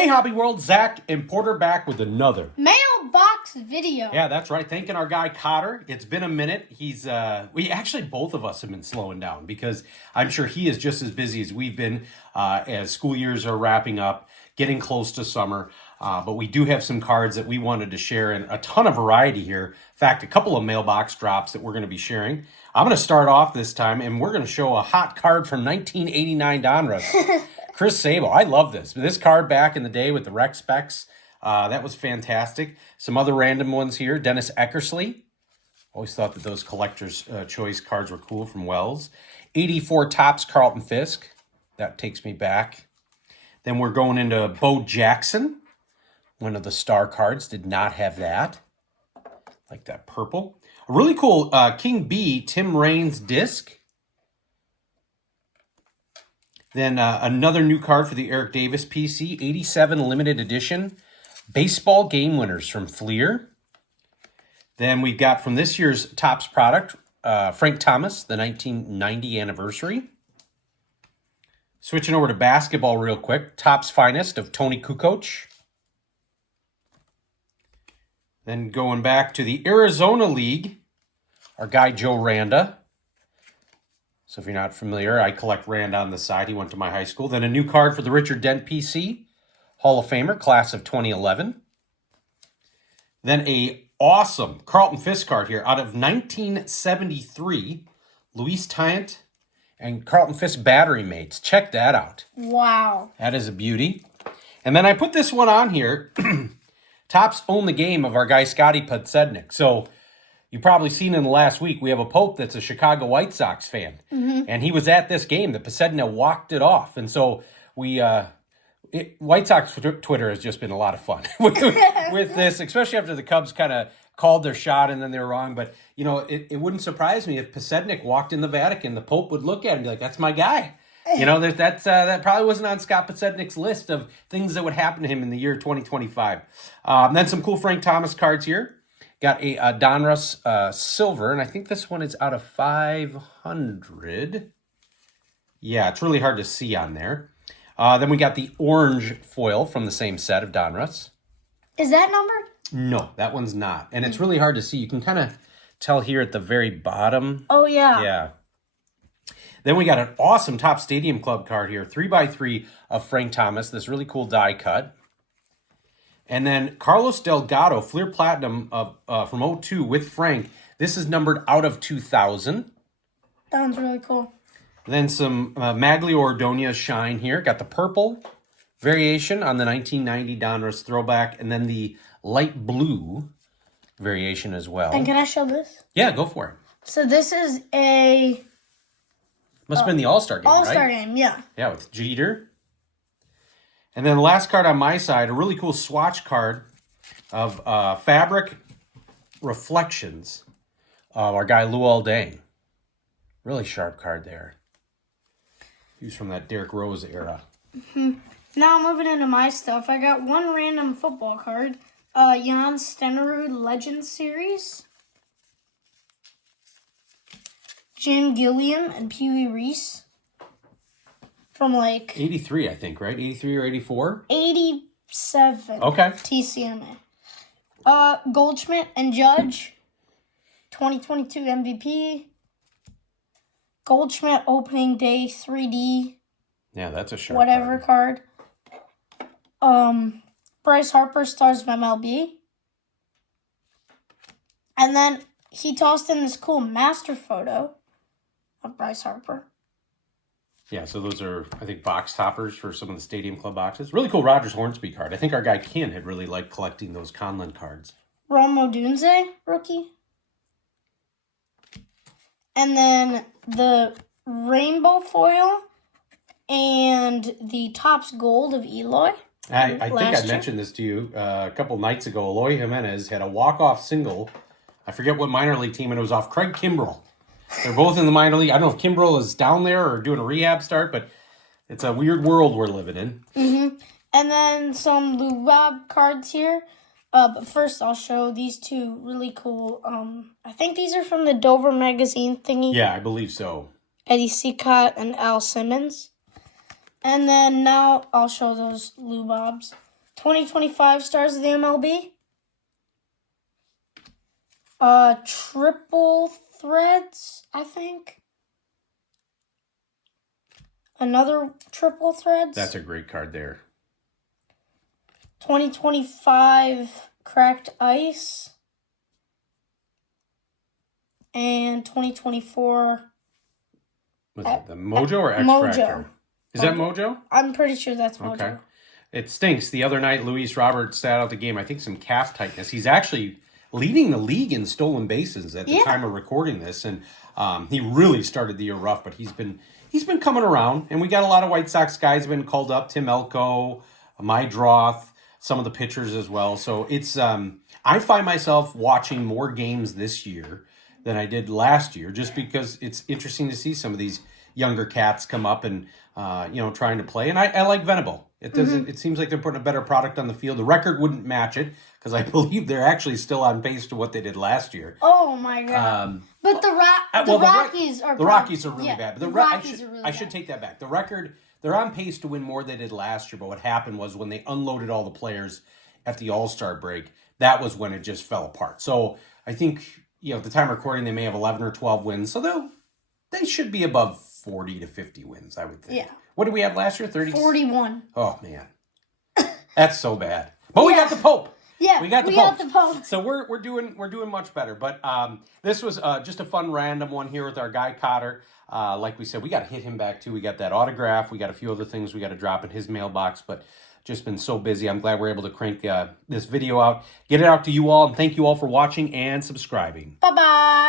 Hey, Hobby World, Zach and Porter back with another mailbox video. Yeah, that's right. Thanking our guy Cotter. It's been a minute. Both of us have been slowing down because I'm sure he is just as busy as we've been as school years are wrapping up, getting close to summer. But we do have some cards that we wanted to share and a ton of variety here. In fact, a couple of mailbox drops that we're going to be sharing. I'm going to start off this time and we're going to show a hot card from 1989 Donruss. Chris Sabo, I love this. This card back in the day with the rec specs, that was fantastic. Some other random ones here. Dennis Eckersley. Always thought that those collector's choice cards were cool from Wells. 84 Topps Carlton Fisk. That takes me back. Then we're going into Bo Jackson. One of the star cards did not have that. Like that purple. A really cool King B Tim Raines disc. Then another new card for the Eric Davis PC, 87 limited edition. Baseball game winners from Fleer. Then we've got from this year's Topps product, Frank Thomas, the 1990 anniversary. Switching over to basketball real quick, Topps Finest of Tony Kukoc. Then going back to the Arizona League, our guy Joe Randa. So if you're not familiar, I collect Rand on the side. He went to my high school. Then a new card for the Richard Dent PC, Hall of Famer, class of 2011. Then a awesome Carlton Fisk card here out of 1973, Luis Tyant and Carlton Fisk battery mates. Check that out. Wow. That is a beauty. And then I put this one on here. Topps Own the Game of our guy Scotty Podsednik. So you've probably seen in the last week, we have a Pope that's a Chicago White Sox fan. Mm-hmm. And he was at this game. The Podsednik walked it off. And so White Sox Twitter has just been a lot of fun with this, especially after the Cubs kind of called their shot and then they were wrong. But, you know, it wouldn't surprise me if Podsednik walked in the Vatican. The Pope would look at him and be like, that's my guy. You know, that probably wasn't on Scott Podsednik's list of things that would happen to him in the year 2025. Then some cool Frank Thomas cards here. Got a Donruss Silver, and I think this one is out of 500. Yeah, it's really hard to see on there. Then we got the orange foil from the same set of Donruss. Is that numbered? No, that one's not. And it's really hard to see. You can kind of tell here at the very bottom. Oh, yeah. Yeah. Then we got an awesome Topps Stadium Club card here, 3x3 of Frank Thomas, this really cool die cut. And then Carlos Delgado, Fleer Platinum of from 02 with Frank. This is numbered out of 2000. That one's really cool. Then some Maglio Ordonez Shine here. Got the purple variation on the 1990 Donruss throwback. And then the light blue variation as well. And can I show this? Yeah, go for it. So this is a... Must have been the All-Star game, All-Star right? game, yeah. Yeah, with Jeter. And then the last card on my side, a really cool swatch card of Fabric Reflections of our guy Luol Deng. Really sharp card there. He's from that Derrick Rose era. Mm-hmm. Now moving into my stuff, I got one random football card. Jan Stenerud Legends Series. Jim Gilliam and Pee Wee Reese. From like... 83, I think, right? 83 or 84? 87. Okay. TCMA. Goldschmidt and Judge. 2022 MVP. Goldschmidt Opening Day 3D. Yeah, that's a sharp whatever card. Bryce Harper Stars of MLB. And then he tossed in this cool master photo of Bryce Harper. Yeah, so those are, I think, box toppers for some of the Stadium Club boxes. Really cool Rogers Hornsby card. I think our guy Ken had really liked collecting those Conlon cards. Romo Dunze, rookie. And then the rainbow foil and the Topps Gold of Eloy. I think I mentioned this to you a couple nights ago. Eloy Jimenez had a walk-off single. I forget what minor league team, and it was off Craig Kimbrell. They're both in the minor league. I don't know if Kimbrell is down there or doing a rehab start, but it's a weird world we're living in. Mm-hmm. And then some Lubab cards here. But first, I'll show these two really cool. I think these are from the Dover magazine thingy. Yeah, I believe so. Eddie Seacott and Al Simmons. And then now I'll show those Lubabs. 2025 Stars of the MLB. Triple Threads, I think. Another Triple Threads. That's a great card there. 2025 Cracked Ice. And 2024. Was it the Mojo or X Mojo. Factor? Is that Mojo? I'm pretty sure that's Mojo. Okay. It stinks. The other night, Luis Robert sat out the game. I think some calf tightness. He's actually leading the league in stolen bases at the time of recording this, and he really started the year rough. But he's been coming around, and we got a lot of White Sox guys been called up. Tim Elko, Mydroth, some of the pitchers as well. So it's I find myself watching more games this year than I did last year, just because it's interesting to see some of these younger cats come up and trying to play. And I like Venable. It doesn't. It seems like they're putting a better product on the field. The record wouldn't match it because I believe they're actually still on pace to what they did last year. Oh my god! But the Rockies are really bad. But Rockies are really I should take that back. The record, they're on pace to win more than they did last year. But what happened was when they unloaded all the players at the All-Star break, that was when it just fell apart. So I think at the time of recording they may have 11 or 12 wins. So they should be above 40 to 50 wins, I would think. Yeah. What did we have last year? 30? 41. Oh, man. That's so bad. But we got the Pope. Yeah, we got the Pope. So we're doing much better. But this was just a fun random one here with our guy Cotter. Like we said, we got to hit him back too. We got that autograph. We got a few other things we got to drop in his mailbox. But just been so busy. I'm glad we're able to crank this video out, get it out to you all, and thank you all for watching and subscribing. Bye-bye.